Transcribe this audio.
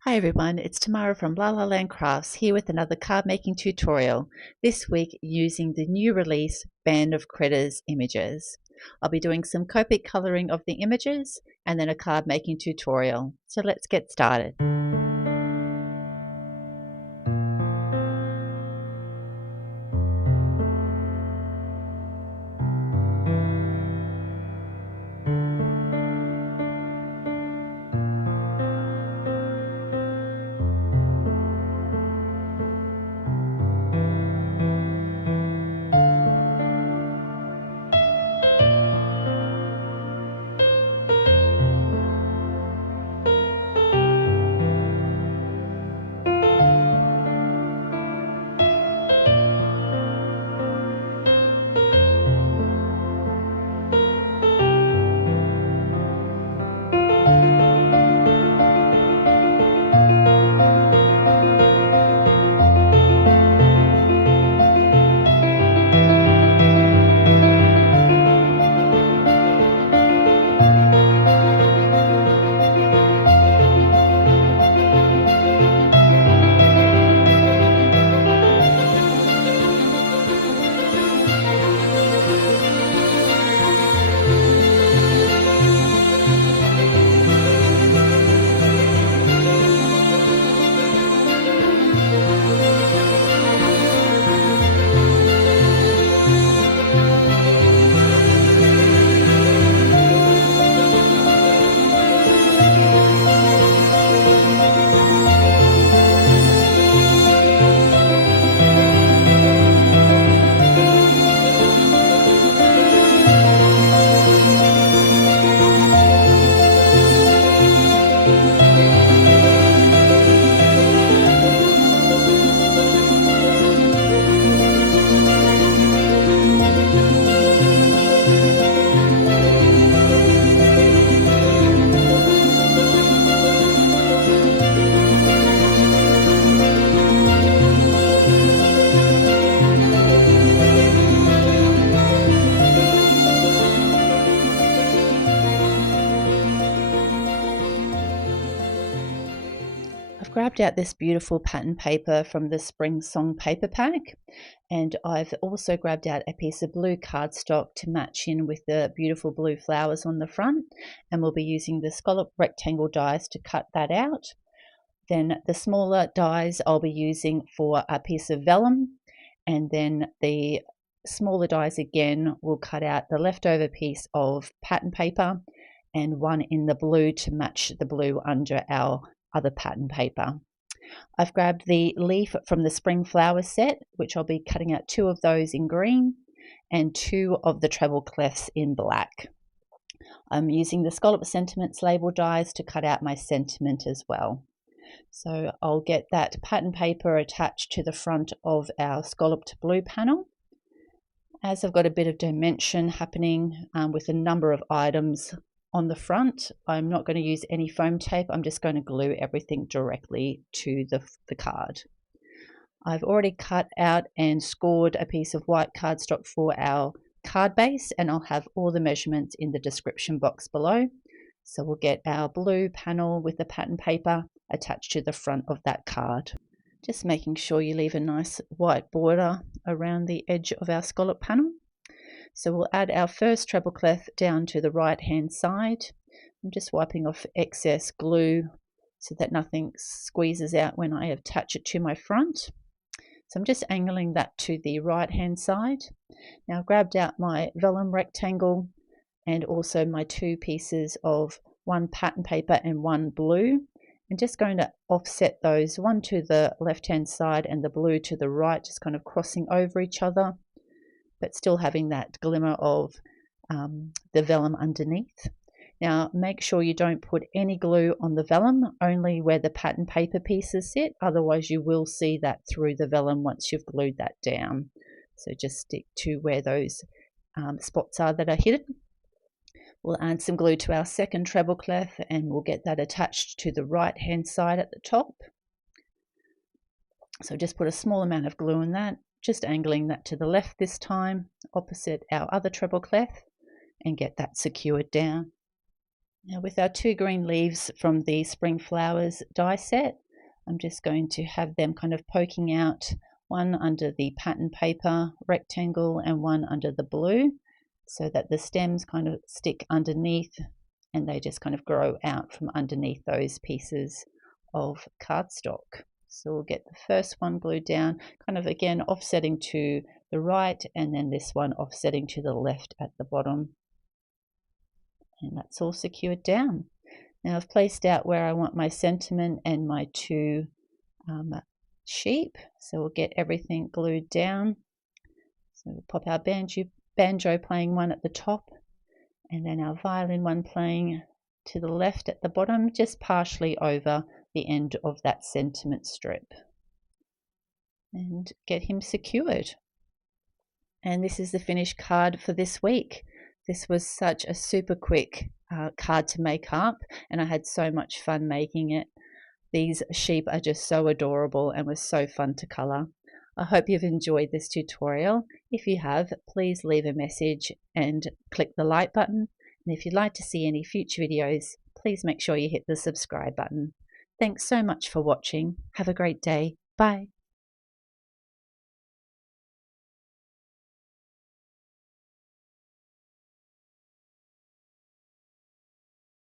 Hi everyone, it's Tamara from La La Land Crafts here with another card making tutorial, this week using the new release Band of Critters images. I'll be doing some Copic colouring of the images and then a card making tutorial. So let's get started. I've grabbed out this beautiful pattern paper from the Spring Song paper pack, and I've also grabbed out a piece of blue cardstock to match in with the beautiful blue flowers on the front, and we'll be using the scallop rectangle dies to cut that out. Then the smaller dies I'll be using for a piece of vellum, and then the smaller dies again will cut out the leftover piece of pattern paper and one in the blue to match the blue under our other pattern paper. I've grabbed the leaf from the spring flower set, which I'll be cutting out 2 of those in green and 2 of the treble clefs in black. I'm using the scallop sentiments label dies to cut out my sentiment as well. So I'll get that pattern paper attached to the front of our scalloped blue panel. As I've got a bit of dimension happening with a number of items on the front, I'm not going to use any foam tape. I'm just going to glue everything directly to the card. I've already cut out and scored a piece of white cardstock for our card base, and I'll have all the measurements in the description box below. So we'll get our blue panel with the pattern paper attached to the front of that card. Just making sure you leave a nice white border around the edge of our scallop panel. So we'll add our first treble clef down to the right hand side. I'm just wiping off excess glue so that nothing squeezes out when I attach it to my front. So I'm just angling that to the right hand side. Now I've grabbed out my vellum rectangle and also my 2 pieces of one pattern paper and one blue. I'm just going to offset those, one to the left hand side and the blue to the right, just kind of crossing over each other, but still having that glimmer of the vellum underneath. Now make sure you don't put any glue on the vellum, only where the pattern paper pieces sit, otherwise you will see that through the vellum once you've glued that down. So just stick to where those spots are that are hidden. We'll add some glue to our second treble clef and we'll get that attached to the right hand side at the top. So just put a small amount of glue in that, just angling that to the left this time, opposite our other treble clef, and get that secured down. Now with our 2 green leaves from the Spring Flowers die set, I'm just going to have them kind of poking out, one under the pattern paper rectangle and one under the blue, so that the stems kind of stick underneath and they just kind of grow out from underneath those pieces of cardstock. So we'll get the first one glued down, kind of again offsetting to the right, and then this one offsetting to the left at the bottom. And that's all secured down. Now I've placed out where I want my sentiment and my 2 sheep, so we'll get everything glued down. So we'll pop our banjo playing one at the top, and then our violin one playing to the left at the bottom, just partially over the end of that sentiment strip, and get him secured. And this is the finished card for this week. This was such a super quick card to make up, and I had so much fun making it. These sheep are just so adorable and were so fun to colour. I hope you've enjoyed this tutorial. If you have, please leave a message and click the like button. And if you'd like to see any future videos, please make sure you hit the subscribe button. Thanks so much for watching. Have a great day. Bye.